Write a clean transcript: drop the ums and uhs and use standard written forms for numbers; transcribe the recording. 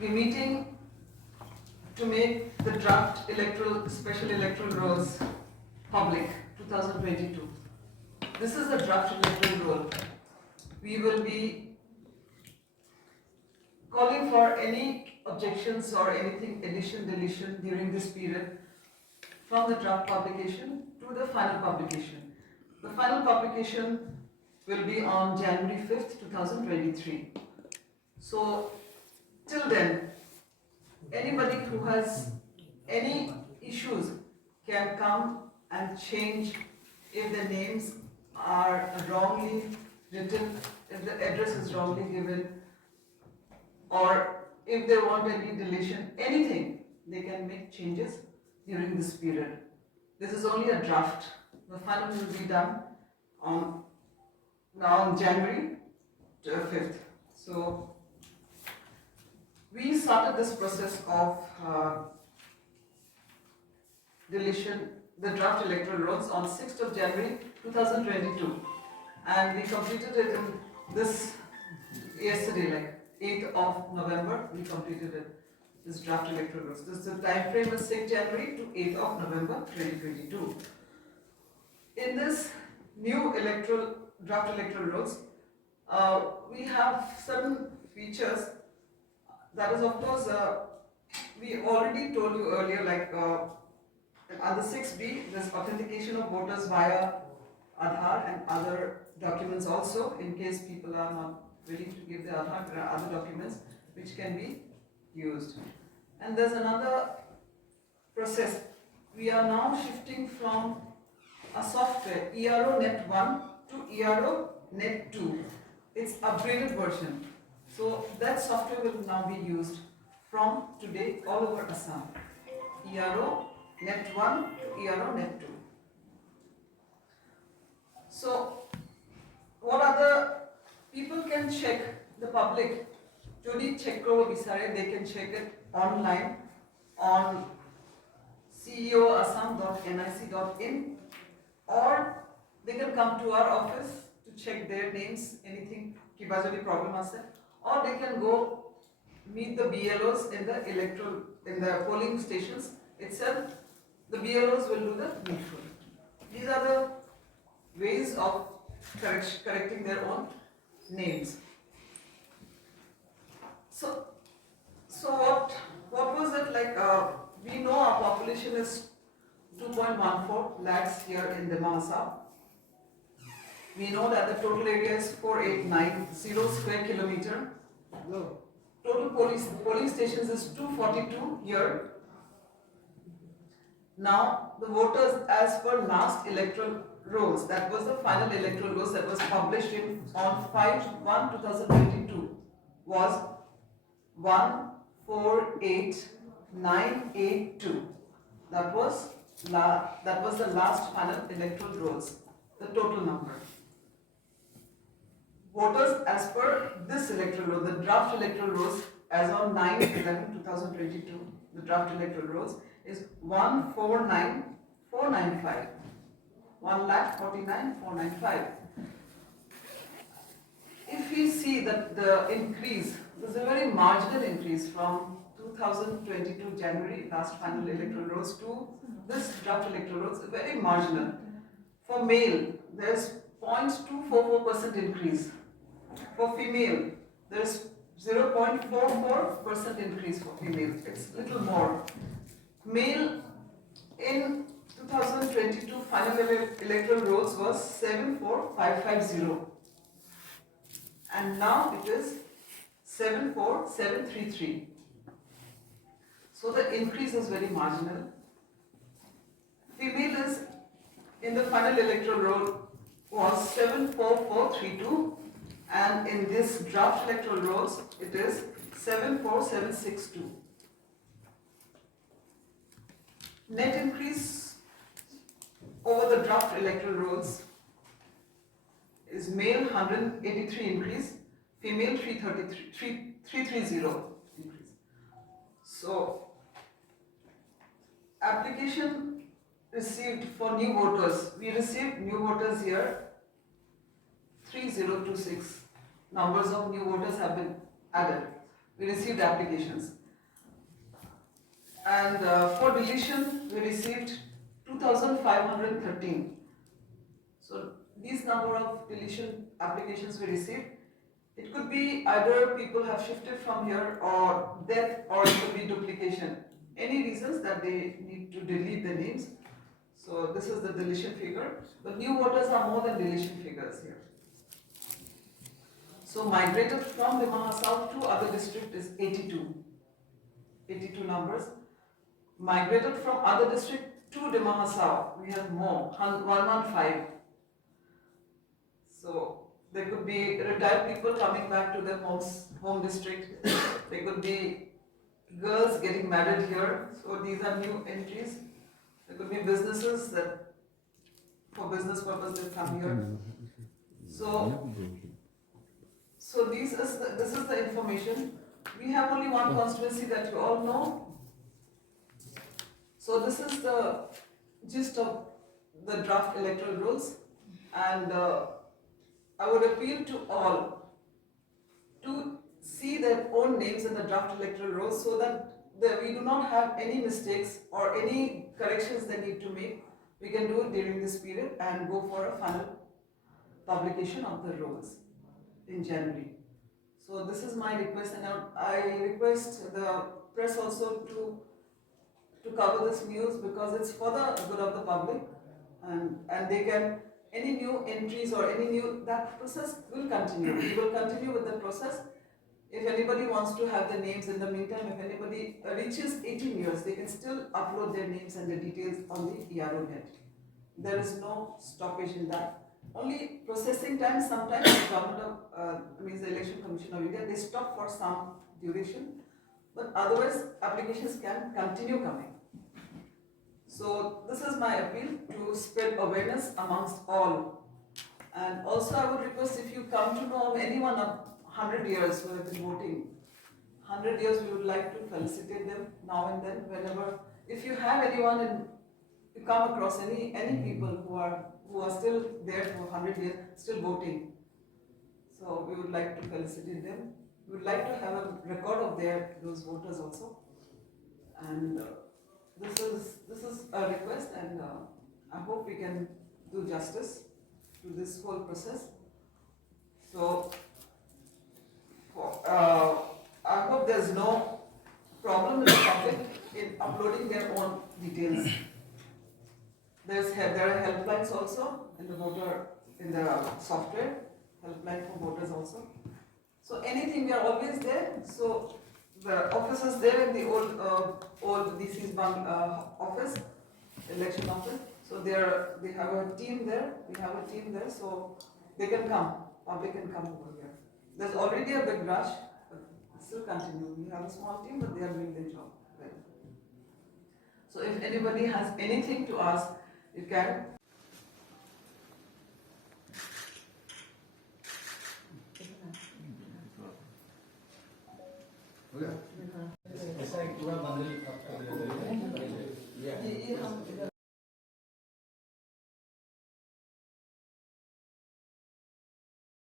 we're meeting to make the draft special electoral rolls public 2022. This is the draft electoral roll. We will be calling for any objections or anything addition, deletion during this period from the draft publication to the final publication. The final publication will be on January 5th, 2023. So till then, anybody who has any issues can come and change if the names are wrongly written, if the address is wrongly given, or if they want any deletion, anything, they can make changes during this period. This is only a draft. The final will be done on January 5th. So we started this process of deletion, the draft electoral rolls on 6th of January 2022, and we completed it in this yesterday, like 8th of November, we completed it, this draft electoral rolls. The time frame is 6th January to 8th of November 2022. In this new draft electoral rolls, we have certain features. That is, of course, we already told you earlier, like under 6B, there's authentication of voters via Aadhaar and other documents also, in case people are not willing to give their Aadhaar. There are other documents which can be used. And there's another process. We are now shifting from a software, ERO Net 1 to ERO Net 2. It's upgraded version. So that software will now be used from today all over Assam. ERO Net 1 to ERO Net 2. So what other people can check, the public, Jodi Chekro Bisare, they can check it online on ceoassam.nic.in, or they can come to our office to check their names, anything, kiba jodi problem ase, or they can go meet the BLOs in the polling stations itself. The BLOs will do the needful. These are the ways of correcting their own names. So what was it like? We know our population is 2.14 lakhs here in Dimasa. We know that the total area is 4890 square kilometer. Total polling stations is 242 here. Now the voters, as per last electoral rolls, that was the final electoral rolls that was published on 5/1/2022, was 148,982. That was the last final electoral rolls, the total number. Voters, as per this electoral roll, the draft electoral rolls, as on 9/11/2022, the draft electoral rolls is 149,495. 1,49,495. If we see that the increase, there's a very marginal increase from 2022 January, last final electoral rolls, to this draft electoral rolls, very marginal. For male, there's 0.244% increase. For female, there's 0.44% increase for female. It's little more. Male in 2022 final electoral rolls was 74550, and now it is 74733. So the increase is very marginal. Female is in the final electoral roll was 74432, and in this draft electoral rolls it is 74762. Net increase over the draft electoral rolls is male 183 increase, female 330 increase. So application received for new voters, we received new voters here 3026. Numbers of new voters have been added. we received applications. And for deletion, we received 2,513. So these number of deletion applications we received, it could be either people have shifted from here or death, or it could be duplication. Any reasons that they need to delete the names. So this is the deletion figure. The new voters are more than deletion figures here. So migrated from Limaha South to other district is 82. 82 numbers. Migrated from other district to Limaha South, we have more, 115. So there could be retired people coming back to their home district. There could be girls getting married here. So these are new entries. There could be businesses that for business purpose they come here. So this is the information. We have only one constituency that you all know. So this is the gist of the draft electoral rules, and I would appeal to all to see their own names in the draft electoral rules so that we do not have any mistakes or any corrections they need to make. We can do it during this period and go for a final publication of the rules in January. So this is my request, and I request the press also to cover this news, because it's for the good of the public, and they can, any new entries or any new, that process will continue. We will continue with the process. If anybody wants to have the names in the meantime, if anybody reaches 18 years, they can still upload their names and the details on the ERO net. There is no stoppage in that. Only processing time, sometimes the government of, the Election Commission of India, they stop for some duration, but otherwise applications can continue coming. So this is my appeal to spread awareness amongst all. And also I would request, if you come to know of anyone of 100 years who have been voting, 100 years, we would like to felicitate them now and then, whenever. If you have anyone and you come across any people who are still there for 100 years, still voting, so we would like to felicitate them. We would like to have a record of those voters also. And this is a request, and I hope we can do justice to this whole process. So I hope there's no problem with the public in uploading their own details. There are helplines also in the software, helpline for voters also. So anything, we are always there. So the officers there in the old DC's office, election office. So they have a team there. We have a team there, so they can come. Public can come over here. There's already a big rush, but still continue. We have a small team, but they are doing their job well. So if anybody has anything to ask, you can. ऐसा एक पूरा bundle आपको दिया जाएगा। ये हम